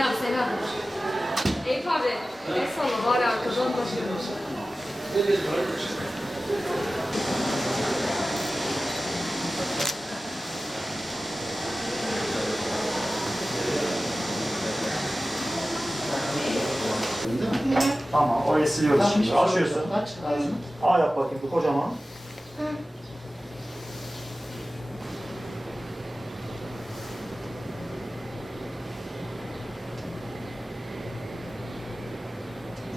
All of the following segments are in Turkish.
Selam. Eyüp abi, el salla bari arkadan başlıyormuş. Tamam, orayı siliyoruz şimdi. Açıyorsun. Aç ağzını. A yap bakayım bu kocaman.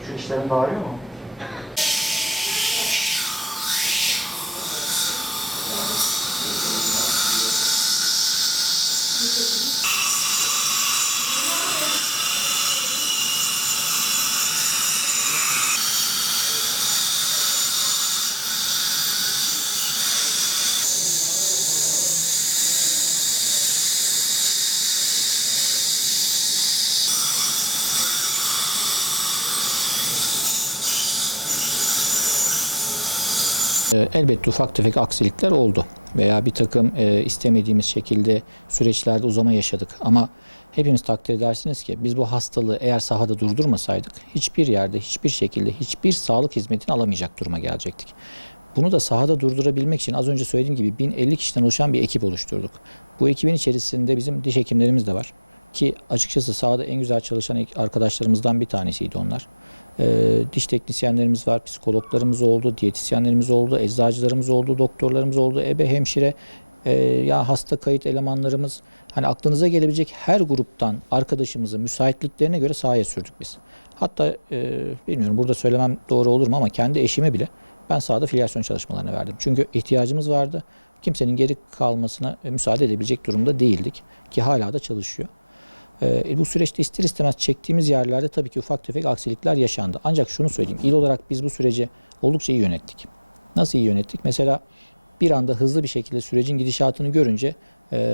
Şu işlerin bağırıyor mu? Elbette ufak tefek aksilikler oldu veya bir takım istemediğimiz şekilde süreçlerde uzama yaşadık. Ama hepimiz takdir edersiniz ki biz bu hastalığı eğer sahada durdurmasaydık hiçbir yerde, hiçbir şekilde, hiçbir sağlık hizmetini alamayacak duruma gelecektik. Bunu da sahada durdurabilmek için az önce söylediğim gibi 1050 kişiden oluşan bir ekip oluşturduk. Bu ekibin içerisinde bizim diş hekimlerimiz de var. Ki açıkçası sahada en güzel çalışan arkadaşlarımızdan bir tanesiydi onlar. Diş teknisyenlerimiz var, psikologlarımız oldu, diyetisyenlerimiz oldu, eczacılarımız oldu, doktorlarımız oldu, ebe, hemşire, ya hasta kayıt elemanlarımız. Hani aklınıza gelebilecek her gruptan arkadaşımızı müsaitliklerine göre sahaya sürdük biz. Hatta bilmiyorum burada söylemem doğru olur mu ama kendi eşime bile ben sahada filyasyon çalışmalarını verdim. Çünkü ihtiyacımız vardı. Kimsenin geri kalmasına müsaade edebilecek durumda değildik ki hala da çalışıyor. Bu süreçte ister istemez çektiğimiz yerlerde tabii ki ufak tefek aksilikler yaşandı. Ancak şunu söyleyeyim, il olarak biz bu süreci oldukça iyi yönettik. Nasıl iyi yönettik? Mesela bir anda hızlı bir şekilde sürecin gidişatını görünce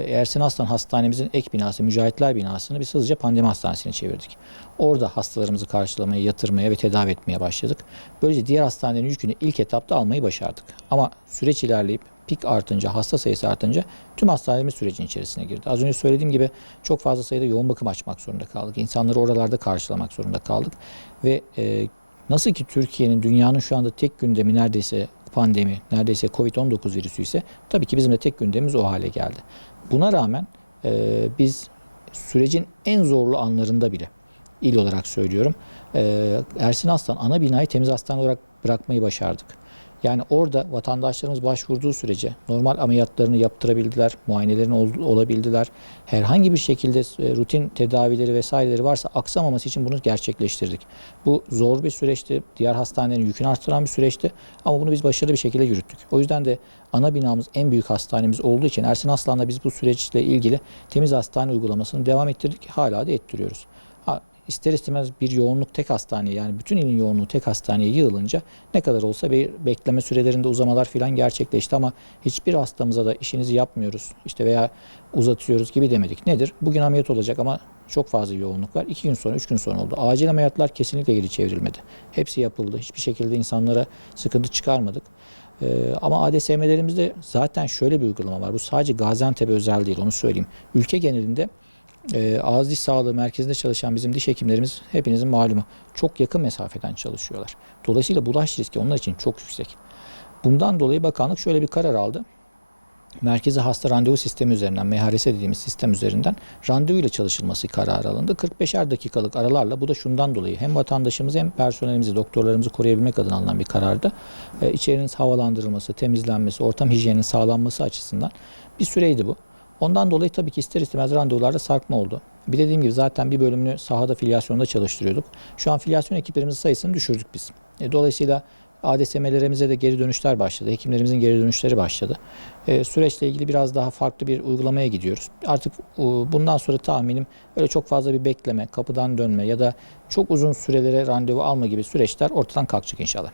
Ersin Aslan Hastanemizin ek binası, Mücahitler binasını biz hızlıca pandemi hastanesine çevirdik. Orada hastalarımızı karşılamaya, yatırmaya ve tedavi etmeye başladık. Böylece diğer hastanelerin yükünü ilk etapta almayı başardık. Ama süreç ilerleyip pik artınca, hasta sayısı artınca tüm hastanelerimiz sürecin içerisine girdi. Az önce söylediğim gibi çok fazla sayıda yoğun bakım açmak zorunda kaldık. İnsanları oralarda karşılamak zorunda kaldık. Ve nasıl ki Türkiye'nin, dünyanın şu anda tek gündemi neredeyse pandemi, neredeyse Covid-19 virüsü ise tabii ki bizim de tek gündemimiz o hale geldi. Buna rağmen biz sürecin en zorlu anlarında bile, il olarak söylüyorum, Ersin Aslan ana binayı temiz hastane olarak bırakmayı başardık. Yani orada vatandaşlarımız başvurduğu sürece normal ameliyatlarını yaptırabildiler, muayenelerini olabildiler. Herhangi bir şekilde rutin tedavileri vesaireleri varsa aksamaması için bunu gerçekleştirdik. Bu zor bir süreçti, diğer hastanelerin yükünü arttıran bir süreçti ama bunu biz başarılı bir şekilde yürüttük. O yüzden de ana binamız en büyük hastanemiz olduğu için Ersin Aslan'la biz bu süreçle ilgili temiz hastane uygulamasını devam ettirdik, hala da ettiriyoruz. İster istemez bir yoğunluk tek hastaneye, yani bütün ilin yoğunluğu tek hastaneye yığılınca ne kadar olsa bir bekleme sürelerinde uzamalar falan gerçekleşti ama hiçbir hastamıza da işinizi yapmıyoruz işte veya uzatıyoruz gibi demedik. Nedir? Bugün ameliyat olacak ama çok fazla yoğunluk var. 2 gün sonra, 3 gün sonra oldu. Acil ameliyatlar kesinlikle geri çevrilmedi. Hepsi yapıldı. Hiçbir şekilde insanlara sıkıntı çıkarmadık. Ama ADSM'lerimizde zaten şöyle bir uygulama var. Bu sadece Gaziantep'e özel değil, onu söyleyeyim. Ülke genelinde ağız diş sağlığı merkezinde çalışan bizim diş hekimlerimiz hepinizin malumu çok yakın mesafeden çalışıyorlar. Dolayısıyla bulaş riski onlar için çok yüksek. Bundan dolayı bakanlık şöyle bir karar aldı. Merkezi hasta randevu sistemi üzerinden, MHRS dediğimiz sistem üzerinden randevuyla çalışılması kararı alındı. 45'er dakikalık aralarla, bu da şundan dolayı hem vatandaşımızı hem personelimizi, doktorlarımızı koruyabilmek adına alınan bir karardı. İçerinin havalandırılması, temizlenmesi, ortam hijyeninin sağlanması açısından bir süreydi bu. Ondan dolayı tabii ki ister istemez randevularda sarkma oldu. Bir dediğim gibi zaten bir bölümünü sahada filyasyonda çalıştırıyorduk. Şu an filyasyon ekiplerimizin sayısını düşürdük biz. Dolayısıyla ADSM'lerimize de geri dönüşler başladı. Hekimlerimizin geri dönüşleri başladı. Süreçle ilgili biraz daha farklı bir uygulamaya gidiyoruz. Artık bundan sonra tahminim öyle çok fazla bir bekleme, kapıdan dönme ya da çok uzun sürelere randevu alma gibi süreçler ortadan kalkacak inşallah.